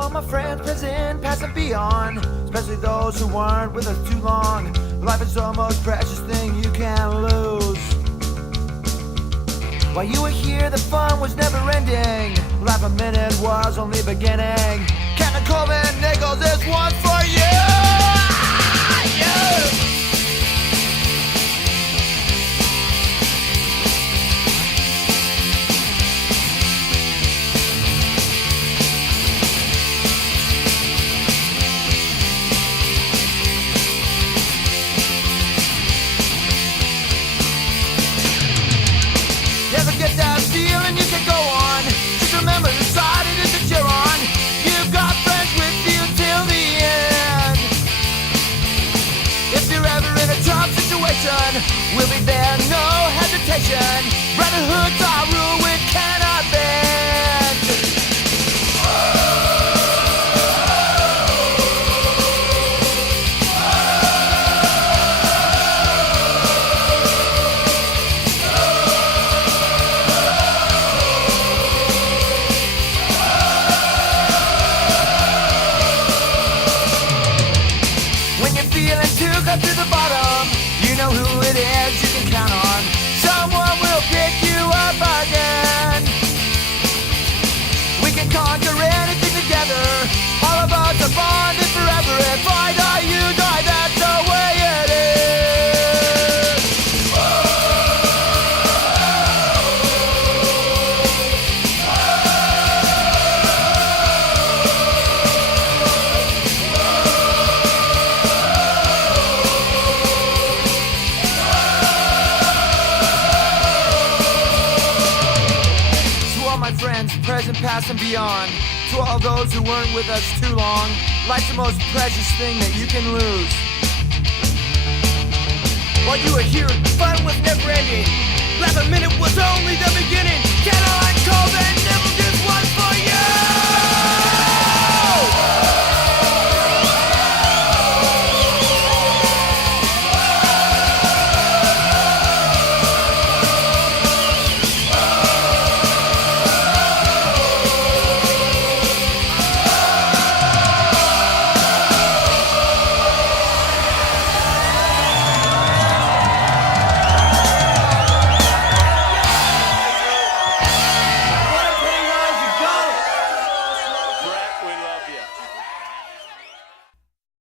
all my friends present, past and beyond, especially those who weren't with us too long. Life is the most precious thing you can lose. While you were here, the fun was never ending. Life a minute was only beginning. Captain Coleman Nichols, this one's for you! Never get that feeling you can go on. Just remember the side it is that you're on. You've got friends with you till the end. If you're ever in a tough situation, we'll be there, no hesitation. Brotherhood's our rule, we cannot bend. Feeling too close to the bottom, you know who it is you can count on. Someone will pick you up again. We can conquer anything together. All of us are bonded forever. If I die, you die, that's the way it is. Friends, present, past, and beyond. To all those who weren't with us too long, life's the most precious thing that you can lose. While you were here, fun was never ending. Last minute was only the beginning. Can I call that?